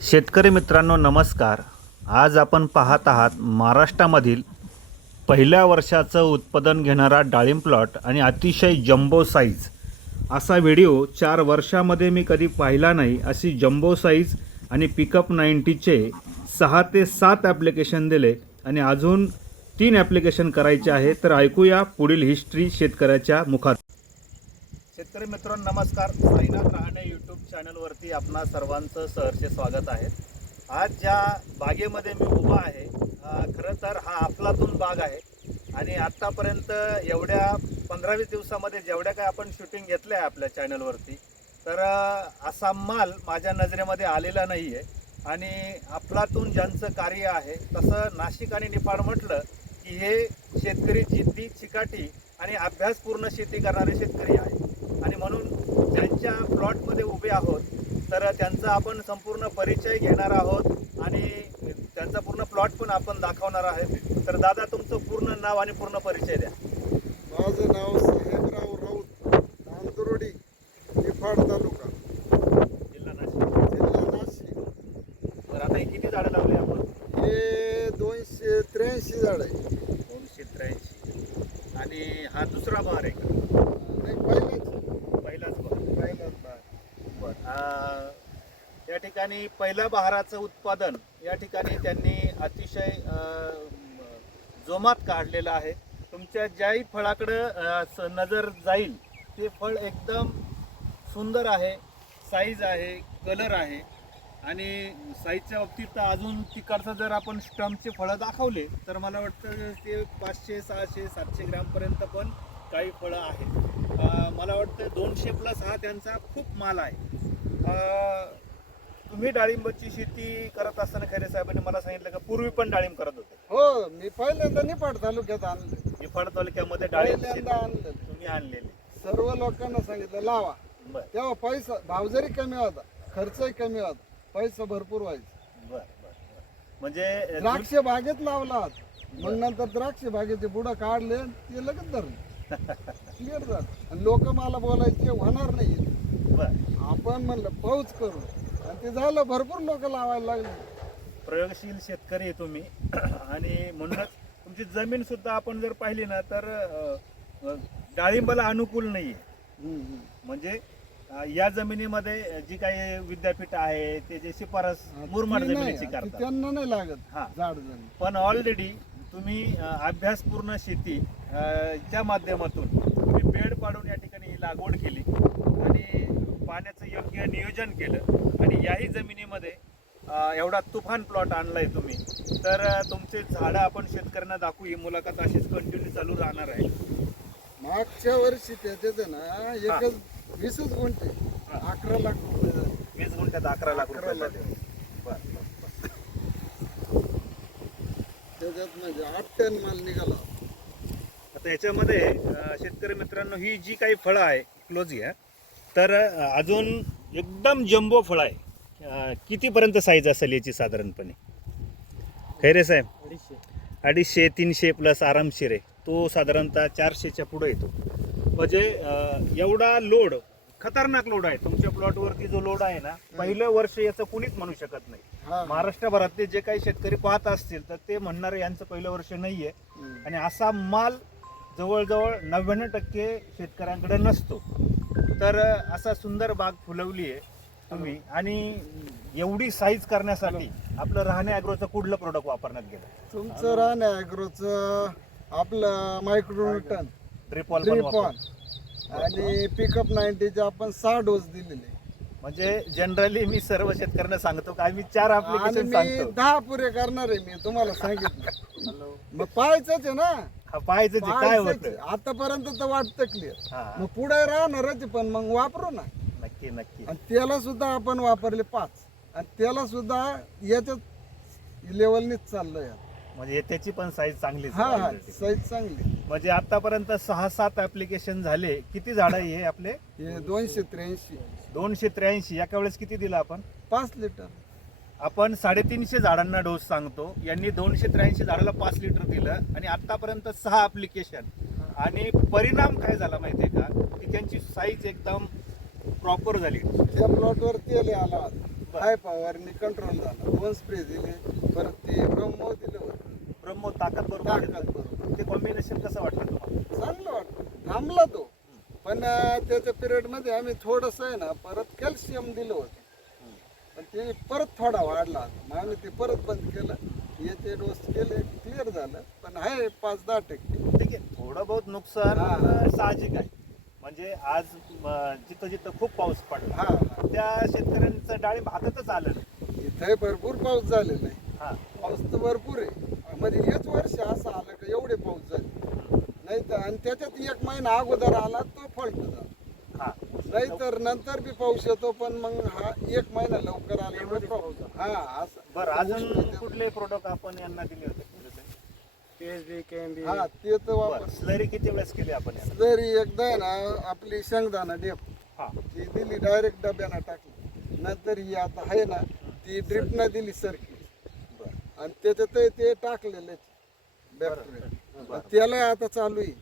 शेतकरी मित्रांनो नमस्कार. आज आपण पाहत आहात महाराष्ट्रामधील पहिल्या वर्षाचं उत्पादन घेणारा डाळिंब प्लॉट आणि अतिशय जम्बो साईज असा व्हिडिओ चार वर्षामध्ये मी कधी पाहिला नाही अशी जम्बो साईज आणि पिकअप नाईन्टीचे सहा ते सात ॲप्लिकेशन दिले आणि अजून तीन ॲप्लिकेशन करायचे आहे तर ऐकूया पुढील हिस्ट्री शेतकऱ्याच्या मुखात. शेतकरी मित्रांनो नमस्कार. साईनाथ रहाणे यूट्यूब चॅनलवरती आपणा सर्वांचं सहर्षे स्वागत आहे. आज ज्या बागेमध्ये मी उभा आहे खरं तर हा अफलातून बाग आहे. आणि आत्तापर्यंत एवढ्या पंधरा वीस दिवसामध्ये जेवढ्या काय आपण शूटिंग घेतल्या आहे आपल्या चॅनलवरती तर असा माल माझ्या नजरेमध्ये आलेला नाही आहे आणि अफलातून ज्यांचं कार्य आहे तसं नाशिक आणि निफाड म्हटलं की हे शेतकरी जिद्दी चिकाटी आणि अभ्यासपूर्ण शेती करणारे शेतकरी आहे आणि म्हणून ज्यांच्या प्लॉटमध्ये उभे आहोत. तर त्यांचा आपण संपूर्ण परिचय घेणार आहोत आणि त्यांचा पूर्ण प्लॉट पण आपण दाखवणार आहे तर दादा तुमचं पूर्ण नाव आणि पूर्ण परिचय द्या. माझं नाव साहेबराव राऊत नांदुर्डी निफाड तालुका जिल्हा नाशिक जिल्हा नाशिक तर आता हे किती झाडं लावली आपण हे दोनशे त्र्याऐंशी झाड आहे दोनशे त्र्याऐंशी आणि हा दुसरा बहार आहे का नाही पहिलाच पहिलाच बहार पहिलाच बाग. बरं आ, या ठिकाणी पहिल्या बहाराचं उत्पादन या ठिकाणी त्यांनी अतिशय जोमात काढलेलं आहे. तुमच्या ज्याही फळाकडं स- नजर जाईल ते फळ एकदम सुंदर आहे साईज आहे कलर आहे. आणि साईजच्या बाबतीत तर अजून तिकडचं जर आपण स्टम्पचे फळं दाखवले तर मला वाटतं ते पाचशे सहाशे सातशे ग्रामपर्यंत पण काही फळं आहेत. मला वाटतं दोनशे प्लस हा त्यांचा खूप माल आहे. तुम्ही डाळिंबाची शेती करत असताना खैरे साहेबांनी मला सांगितलं का पूर्वी पण डाळिंब करत होते. हो मी पहिल्यांदा निफाड तालुक्यात आणलं. निफाड तालुक्यामध्ये डाळिंब पहिल्यांदा आणलं. तुम्ही आणलेली. सर्व लोकांना सांगितलं लावा. बर. तेव्हा पैसा भाव जरी कमी होता खर्चही कमी होता पैसा भरपूर व्हायचा. बर बर बर. म्हणजे द्राक्ष बागेत लावला होता. मग नंतर द्राक्ष बागेचे बुडं काढले ते लगेच धरले. क्लिअर झालं. आणि लोक मला बोलायचे होणार नाही. बर. आपण म्हणलं पाऊच करू. आणि ते झालं भरपूर लोक लावायला लागले. प्रयोगशील शेतकरी आहे तुम्ही. आणि म्हणूनच तुमची जमीन सुद्धा आपण जर पाहिली ना तर अ, अ, डाळिंबाला अनुकूल नाही म्हणजे अ, या जमिनीमध्ये जी काही विद्यापीठ आहे ते जे शिफारस मुरमाड ती नाही, जमिनीची ती करतात. त्यांना नाही लागत हा. झाड जमीन. पण ऑलरेडी तुम्ही अ, अभ्यासपूर्ण शेती अ, च्या माध्यमातून तुम्ही बेड पाडून या ठिकाणी ही लागवड केली. आणि पाण्याचं योग्य नियोजन केलं आणि याही जमिनीमध्ये एवढा तुफान प्लॉट आणलाय तुम्ही तर तुमचे झाडं आपण शेतकऱ्यांना दाखवू ही मुलाखत अशीच कंटिन्यू चालू राहणार आहे मागच्या वर्षी त्याच्यात आहे ना एकच वीसच गुंठे. अकरा लाख रुपये झाले. वीस गुंठ्यात अकरा लाख अकरा रुपये लाख. झाले. बरं, बरं. त्याच्यात म्हणजे आठ टन माल निघाला आता याच्यामध्ये अ, शेतकरी मित्रांनो ही जी काही फळं आहे क्लोज घ्या तर अजून एकदम जम्बो फळ आहे. कितीपर्यंत साईज असेल याची साधारणपणे? खैरे साहेब? अडीचशे तीनशे प्लस आरामशीर आहे. तो साधारणतः चारशेच्या पुढे येतो. म्हणजे एवढा लोड खतरनाक लोड आहे. तुमच्या प्लॉटवरती जो लोड आहे ना पहिलं वर्ष याचं कुणीच म्हणू शकत नाही. महाराष्ट्रभरातले जे काही शेतकरी पाहत असतील तर ते म्हणणार यांचं पहिलं वर्ष नाहीये. आणि असा माल जवळजवळ नव्याण्णव टक्के शेतकऱ्यांकडे नसतो. तर असा सुंदर बाग फुलवली आहे तुम्ही. आणि एवढी साईज करण्यासाठी आपलं राहणे अॅग्रोचं कुठलं प्रोडक्ट वापरण्यात गेलं? तुमचं राहण्या अॅग्रोचं आपलं मायक्रोन्यूटन ट्रिपॉल पण ट्रिपॉन आणि पिकअप नाईन्टीचे आपण सहा डोस दिलेले. म्हणजे जनरली मी सर्व शेतकऱ्यांना सांगतो का मी चार आणि ऍप्लिकेशन मी सांगतो. दहा पुरे करणार आहे मी तुम्हाला सांगितलं. मग पाहायचंच आहे ना. पाहायचं ते काय होतं. आतापर्यंत तर वाटतं क्लिअर मग पुढे राहणारच आहे, पण मग वापरू ना. नक्की नक्की. आणि त्याला सुद्धा आपण वापरले पाच. आणि त्याला सुद्धा याच्यात लेवलनीच चाललंय आता. म्हणजे त्याची पण साईज चांगली हा हा साईज चांगली म्हणजे आतापर्यंत सहा सात ऍप्लिकेशन झाले. किती झाडं हे आपले? हे दोनशे त्र्याऐंशी. दोनशे त्र्याऐंशी. एका वेळेस किती दिला आपण? पाच लिटर. आपण साडेतीनशे झाडांना डोस सांगतो. यांनी दोनशे त्र्याऐंशी झाडाला पाच लिटर दिलं आणि आतापर्यंत सहा ऍप्लिकेशन आणि परिणाम काय झाला माहितीये का? की त्यांची साईज एकदम प्रॉपर झाली. त्या प्लॉटवर तेल आला हाय पॉवरनी कंट्रोल झाला. दोन स्प्रे दिले. परत ते ब्रह्मो दिलं ब्रह्मो ताकद बरोबर ते कॉम्बिनेशन कसं वाटलं तुम्हाला? चांगलं वाटतं थांबला तो. पण त्याच्या पिरियडमध्ये आम्ही थोडस आहे ना परत कॅल्शियम दिलं होतं. पण ते परत थोडा वाढला. होता. मग आम्ही ते परत बंद केलं. याचे डोस केले क्लिअर झालं. पण आहे पाच दहा टक्के. ठीक आहे. थोडं बहुत नुकसान. अं, साहजिक आहे. म्हणजे आज अं, जिथं जिथं खूप पाऊस पडला हा. त्या शेतकऱ्यांचं डाळिंब हातातच आलं नाही. इथे भरपूर पाऊस झालेला आहे. हा. पाऊस तर भरपूर आहे. म्हणजे हेच वर्ष असं आलं का एवढे पाऊस झाले. नाही तर आणि त्याच्यात एक महिना अगोदर आला तो फॉल्ट झाला नाही तर नंतर बी पाऊस येतो पण मग हा एक महिना लवकर आला पाऊस. हा असं. बरं अजून कुठले प्रोडक्ट आपण यांना दिले होते? केएमबी हा ते तर वापर स्लरी किती वेळेस केली आपण यांना? तरी एकदा आहे ना आपली शेंगदाणा डेप हा. ती दिली डायरेक्ट डब्यानं टाकली. नंतर ही आता आहे ना ती ड्रिपनं दिली सरकी. बरं. आणि त्याच्यात ते टाकलेले बॅक्टेरिया त्याला आता चालू आहे.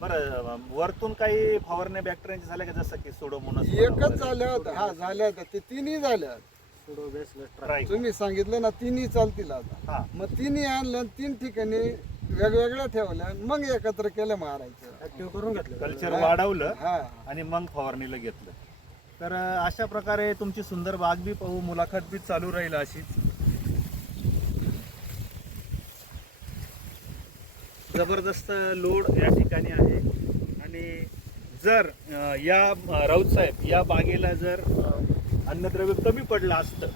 बरं वरतून काही फवारण्या बॅक्टेरियांच्या झाल्या का जसं की सोडोमोनस एकच झाल्या होत्या. हा झाल्या होत्या. ते तिन्ही झाल्या होत्या. तुम्ही सांगितलं ना तिन्ही चालतील आता. हा. मग तिन्ही आणल्या आणि तीन ठिकाणी वेगवेगळ्या ठेवल्या आणि मग एकत्र केलं मारायचं. ऍक्टिव्ह करून घेतलं. कल्चर वाढवलं हा. आणि मग फवारणीला घेतलं. तर अं, अशा प्रकारे तुमची सुंदर बाग बी पाहू मुलाखत बी चालू राहील अशीच. जबरदस्त लोड या ठिकाणी आहे आणि जर या राऊत साहेब या बागेला जर अन्नद्रव्य कमी पडलं असतं.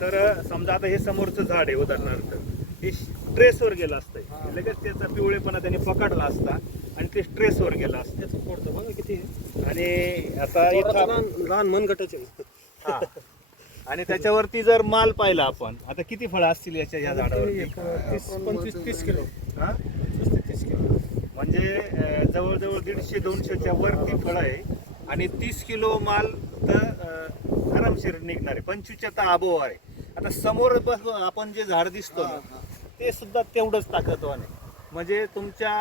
तर समजा आता हे समोरचं झाड आहे उदाहरणार्थ हे स्ट्रेसवर गेलं असतं. लगेच त्याचा पिवळेपणा त्याने पकडला असता आणि ते स्ट्रेसवर गेलं असतं त्याचं पडतं बघा किती आणि आता इथं लहान लहान मनगटाचे हा. आणि त्याच्यावरती जर माल पाहिला आपण आता किती फळं असतील याच्या ह्या झाडावरती एक तीस पंचवीस तीस किलो हा? म्हणजे जवळजवळ दीडशे दोनशेच्या वरती फळं आहे. आणि तीस किलो माल तर आरामशीर निघणार आहे. पंचवीसच्या तर आबोह आहे. आता समोर बस आपण जे झाड दिसतो ना. ते सुद्धा तेवढंच ताकदवान आहे. म्हणजे तुमच्या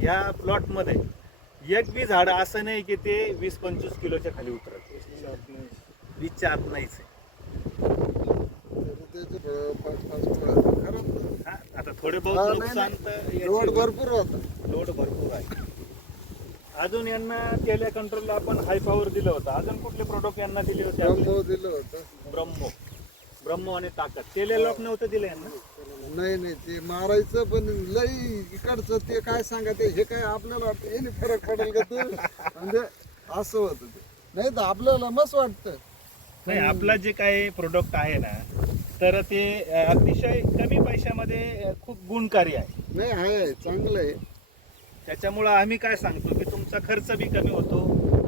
ह्या प्लॉटमध्ये एक बी झाड असं नाही की ते वीस पंचवीस किलोच्या खाली उतरत. वीसच्या आत नाहीच आता थोडे बहुत नुकसान भरपूर होता. लोड भरपूर आहे. अजून यांना केल्या कंट्रोलला आपण हाय पॉवर दिलं होतं. अजून कुठले प्रोडक्ट यांना दिले होते? आपले? ब्रह्मो दिलं होतं. ब्रह्मो. ब्रह्मो आणि ताकद. तेले लॉक नव्हतं दिलं यांना? नाही नाही ते मारायचं पण लई इकडचं ते काय सांगा ते हे काय आपल्याला वाटतं याने फरक पडेल का तू? म्हणजे असं होतं ते. नाही तर आपल्याला मस्त वाटतं. नाही आपला जे काही प्रोडक्ट आहे ना तर ते अं, अतिशय कमी पैशामध्ये अं, खूप गुणकारी आहे. नाही आहे चांगलं आहे. त्याच्यामुळं आम्ही काय सांगतो की तुमचा खर्च बी कमी होतो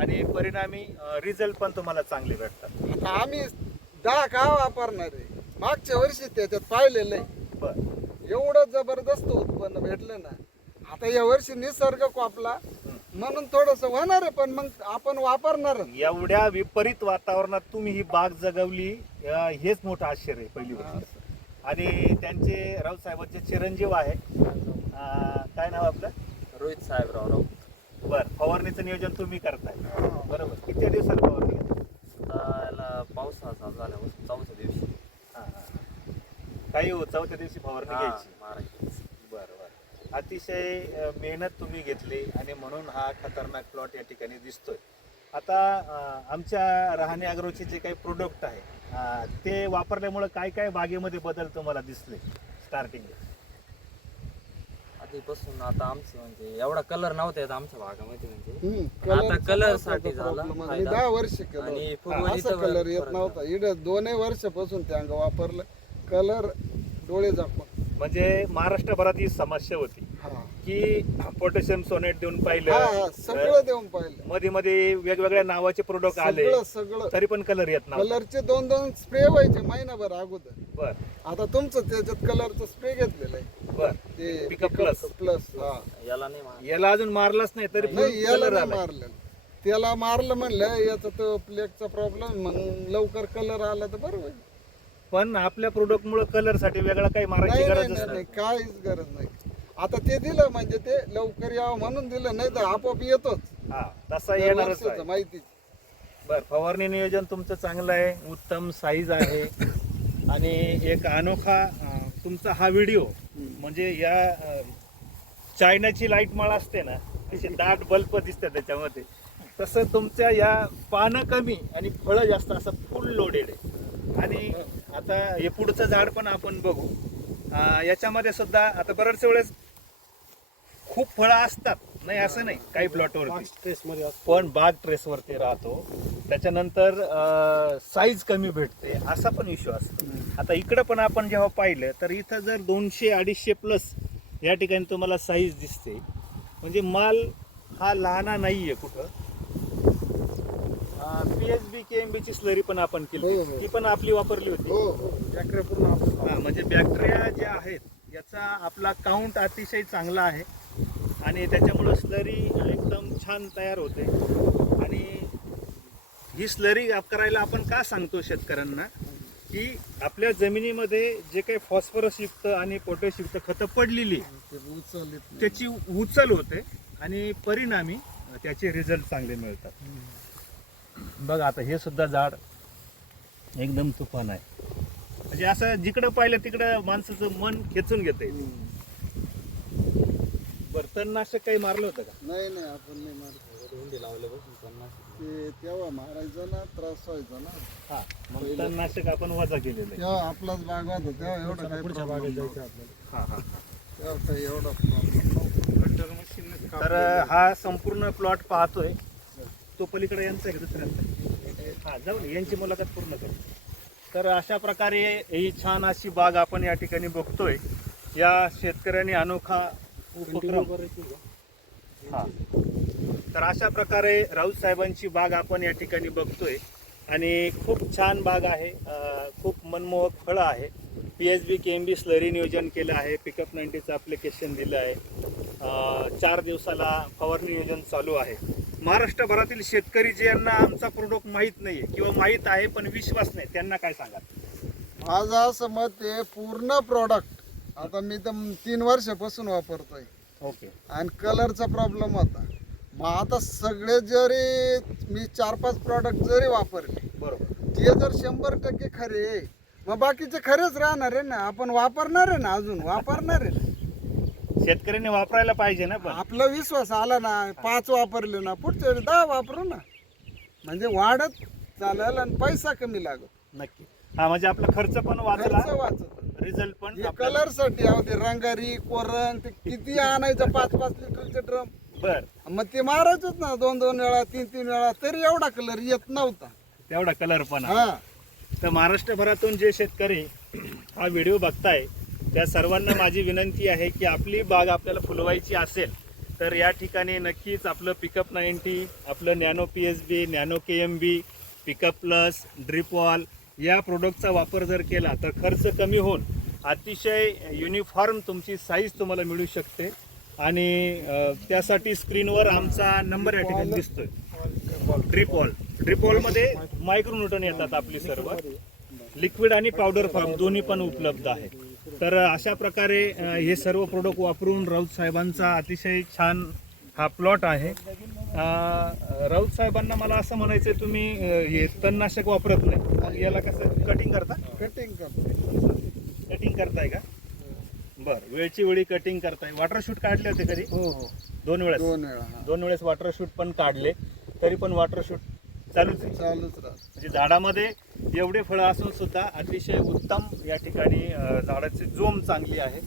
आणि परिणामी रिझल्ट पण तुम्हाला चांगले भेटतात. आता आम्ही दहा का वापरणार आहे? मागच्या वर्षी त्याच्यात पाहिलेलं आहे. बरं. एवढं जबरदस्त उत्पन्न भेटलं ना आता या वर्षी निसर्ग कोपला. म्हणून थोडस होणार आहे पण मग आपण वापरणार एवढ्या विपरीत वातावरणात तुम्ही ही बाग जगवली अं, हेच मोठं आश्चर्य आहे पहिली गोष्ट. आणि त्यांचे राऊत साहेबांचे चिरंजीव आहे. अं, काय नाव आपलं? रोहित साहेबराव राव बर फवारणीचं नियोजन तुम्ही करताय. बरोबर. किती दिवसात फवारणी घेता? याला पावसाळा चालू झाल्यापासून चौथ्या दिवशी. हा, हा. काही हो चौथ्या दिवशी फवारणी हा, घ्यायची. मारायची. बरं बरं. अतिशय अ, मेहनत तुम्ही घेतली आणि म्हणून हा खतरनाक प्लॉट या ठिकाणी दिसतोय. आता अ, आमच्या राहणे अग्रोचे जे काही प्रोडक्ट आहे अ, ते वापरल्यामुळे काय काय बागेमध्ये बदल तुम्हाला दिसले स्टार्टिंग आधीपासून आता आमचं म्हणजे एवढा कलर नव्हता येत आमच्या भागामध्ये म्हणजे. हम्म, आता कलर नव्हता साठी तो झाला problem. मी फायदा. दहा वर्ष आणि केलं फुगवणी असा तर कलर येत फरक नव्हता इकडे दोनही वर्षापासून त्या अंग वापरलं. कलर डोळे झाकून. म्हणजे महाराष्ट्रभरात ही समस्या होती. हा. की पोटॅशियम सोनेट देऊन हा, पाहिलं. हा, सगळं देऊन पाहिलं. मध्ये मध्ये वेगवेगळ्या नावाचे प्रोडक्ट आले. सगळं. सगळं तरी पण कलर येत नव्हता. कलरचे दोन दोन स्प्रे व्हायचे महिनाभर अगोदर. बर. आता तुमचं त्याच्यात कलरचं स्प्रे घेतलेलं आहे. बर. ते Pickup plus. प्लस हा. याला नाही मार याला अजून मारलाच नाही तरी नाही याला कलर नाही आला मारलं त्याला मारलं म्हणलं याचा तो प्लेगचा प्रॉब्लेम मग लवकर कलर आला तर बरोबर पण आपल्या प्रोडक्ट मुळे कलरसाठी वेगळा काही मारायची नाही नाही गरजच नाही नाही नाही, काहीच गरज नाही. आता ते दिलं म्हणजे ते लवकर यावं म्हणून दिलं नाही तर आपोआप येतोच. हा तसा येणारच आहे. माहिती. बर फवारणी नियोजन तुमचं चांगलं आहे उत्तम साईज आहे. आणि एक अनोखा अं, तुमचा हा व्हिडिओ म्हणजे या चायनाची लाइट माळ असते ना तसे दाट बल्ब दिसतात त्याच्यामध्ये. तसं तुमच्या या पानं कमी आणि फळं जास्त असं फुल लोडेड आहे. आणि आता हे पुढचं झाड पण आपण बघू. याच्यामध्ये सुद्धा आता बऱ्याच वेळेस खूप फळं असतात. नाही असं नाही. काही प्लॉटवरती पण बाग ट्रेसवरती राहतो. त्याच्यानंतर साईज कमी भेटते. असा पण इश्यू असतो. आता इकडं पण आपण जेव्हा पाहिलं तर इथं जर दोनशे अडीचशे प्लस या ठिकाणी तुम्हाला साईज दिसते. म्हणजे माल हा लहाना नाही आहे कुठं P H B K M बीची स्लरी पण आपण केली. हो, हो. ती पण आपली वापरली होती. हो हो. बॅक्टेरिया पूर्ण हा, म्हणजे बॅक्टेरिया ज्या आहेत याचा आपला काउंट अतिशय चांगला आहे. आणि त्याच्यामुळं स्लरी एकदम छान तयार होते. आणि ही स्लरी करायला आपण का सांगतो शेतकऱ्यांना? की आपल्या जमिनीमध्ये जे काही फॉस्फरस युक्त आणि पोटॅशयुक्त खतं पडलेली उचल त्याची उचल होते आणि परिणामी त्याचे रिझल्ट चांगले मिळतात. बघ आता हे सुद्धा झाड एकदम तुफान आहे. म्हणजे असं जिकडं पाहिलं तिकडं माणसाचं मन खेचून घेते बरं तणनाशक काही मारलं होतं का? नाही नाही आपण नाही मारतो हुंडी लावल्यापासून पन्नास ते तेव्हा मारायचं ना त्रास व्हायचा ना. हा मग तणनाशक आपण वजा केलेलं आहे. तेव्हा आपलाच बाग होता तेव्हा एवढा काही problem नव्हता. हा हा तेव्हा काही एवढा problem नव्हता. तर हा संपूर्ण प्लॉट पाहतोय. तो पलीकडे यांचा आहे का दुसऱ्यांचा हा जाऊ दे, यांची मुलाखत पूर्ण करू. तर अशा प्रकारे ही छान अशी बाग आपण या ठिकाणी बघतोय. या शेतकऱ्यांनी अनोखा उपक्रम. हा. तर अशा प्रकारे राऊत साहेबांची बाग आपण या ठिकाणी बघतोय. आणि खूप छान बाग आहे. खूप मनमोहक फळं आहे. P H B K M B slurry नियोजन केलं आहे. पिकअप नाईन्टीचं ॲप्लिकेशन दिलं आहे. चार दिवसाला फवारणी नियोजन चालू आहे. महाराष्ट्रभरातील शेतकरी जे यांना आमचा प्रोडक्ट माहीत नाही आहे किंवा माहीत आहे पण विश्वास नाही त्यांना काय सांगा माझं असं मत आहे पूर्ण प्रॉडक्ट आता मी तर तीन वर्षापासून वापरतोय. ओके. आणि कलरचा प्रॉब्लेम होता. मग आता सगळे जरी मी चार पाच प्रॉडक्ट जरी वापरले बरोबर. ते जर शंभर टक्के खरे आहे, मग बाकीचे खरेच राहणार आहे ना. आपण वापरणार आहे ना अजून वापरणार आहे ना. शेतकऱ्यांनी वापरायला पाहिजे ना पण. आपला विश्वास आला ना पाच वापरले ना पुढच्या वेळी दहा वापरू ना. म्हणजे वाढत चालेल आणि पैसा कमी लागत. नक्की. हा म्हणजे आपला खर्च पण वाचला. खर्च वाचत. रिझल्ट पण कलरसाठी अहो ते रंगारी कोरंग ते किती आणायचं? पाच पाच लिटरचे ड्रम. बर. मग ते मारायचंच ना दोन दोन वेळा तीन तीन वेळा तरी एवढा कलर येत नव्हता. तेवढा कलर पण. हा. तर महाराष्ट्रभरातून जे शेतकरी हा व्हिडिओ बघताय त्या सर्वांना माझी विनंती आहे की आपली बाग आपल्याला फुलवायची असेल तर या ठिकाणी नक्कीच आपलं पिकअप नाईन्टी आपलं nano P S B nano K M B pickup plus ड्रिपवॉल या प्रोडक्टचा वापर जर केला तर खर्च कमी होऊन अतिशय युनिफॉर्म तुमची साईज तुम्हाला मिळू शकते. आणि त्यासाठी स्क्रीनवर आमचा नंबर या ठिकाणी दिसतोय. ड्रिपॉल ड्रिपॉलमध्ये मायक्रोन्यूटन येतात आपली सर्व. लिक्विड आणि पावडर फॉर्म दोन्ही पण उपलब्ध आहे तर अशा प्रकारे हे सर्व प्रोडक्ट वापरून राऊत साहेबांचा अतिशय छान हा प्लॉट आहे. राऊत साहेबांना मला असं म्हणायचं तुम्ही हे तणनाशक वापरत नाही. याला कसं कटिंग करता? कटिंग करतो. कटिंग करताय का? बरं वेळची वेळी कटिंग करताय. वॉटर शूट काढले होते कधी? हो हो. दोन वेळेस. दोन वेळा. दोन वेळेस वॉटर शूट पण काढले. तरी पण वॉटर शूट चालूच आहे. चालूच राहत. म्हणजे झाडामध्ये एवढे फळं असून सुद्धा अतिशय उत्तम या ठिकाणी अ, झाडाची जोम चांगली आहे.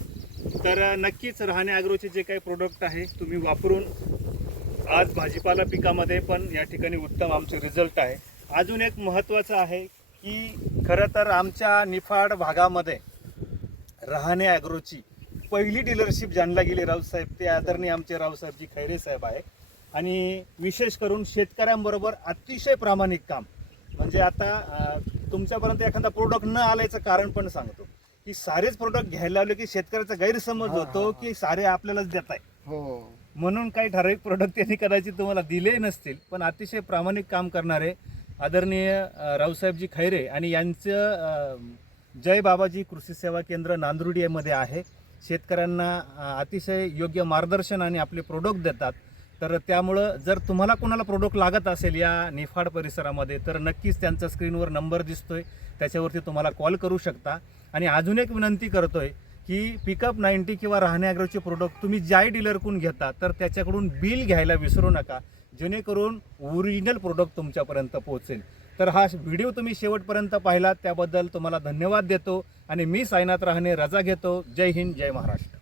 तर अ, नक्कीच राहणे अॅग्रोचे जे काही प्रोडक्ट आहे तुम्ही वापरून आज भाजीपाला पिकामध्ये पण या ठिकाणी उत्तम आमचे रिझल्ट आहे. अजून एक महत्त्वाचं आहे की खरं तर आमच्या निफाड भागामध्ये राहणे ॲग्रोची पहिली डीलरशिप ज्यांना गेली रावसाहेब ते आदरणीय आमचे रावसाहेबजी खैरे साहेब आहे आणि विशेष करून शेतकऱ्यांबरोबर अतिशय प्रामाणिक काम. म्हणजे आता तुमच्यापर्यंत एखादा प्रोडक्ट न आल्याचं कारण पण सांगतो. की सारेच प्रोडक्ट घ्यायला आले की शेतकऱ्याचा गैरसमज होतो. की सारे आपल्यालाच देत आहे हो. म्हणून काही ठराविक प्रोडक्ट त्यांनी कदाचित तुम्हाला दिले नसतील पण अतिशय प्रामाणिक काम करणारे आदरणीय रावसाहेबजी खैरे आणि यांचं जय बाबाजी कृषी सेवा केंद्र नांदुर्डीमध्ये आहे. शेतकऱ्यांना अतिशय योग्य मार्गदर्शन आणि आपले प्रोडक्ट देतात. तर त्यामुळं जर तुम्हाला कोणाला प्रोडक्ट लागत असेल या निफाड परिसरामध्ये तर नक्कीच त्यांचा स्क्रीनवर नंबर दिसतोय. त्याच्यावरती तुम्हाला कॉल करू शकता. आणि अजून एक विनंती करतोय की पिकअप नाईन्टी किंवा राहणे ॲग्रोचे प्रोडक्ट तुम्ही ज्याही डीलरकडून घेता तर त्याच्याकडून बिल घ्यायला विसरू नका. जेणेकरून ओरिजिनल प्रोडक्ट तुमच्यापर्यंत पोहोचेल. तर हा व्हिडिओ तुम्ही शेवटपर्यंत पाहिलात त्याबद्दल तुम्हाला धन्यवाद देतो आणि मी सायनाथ राहणे रजा घेतो. जय हिंद जय महाराष्ट्र.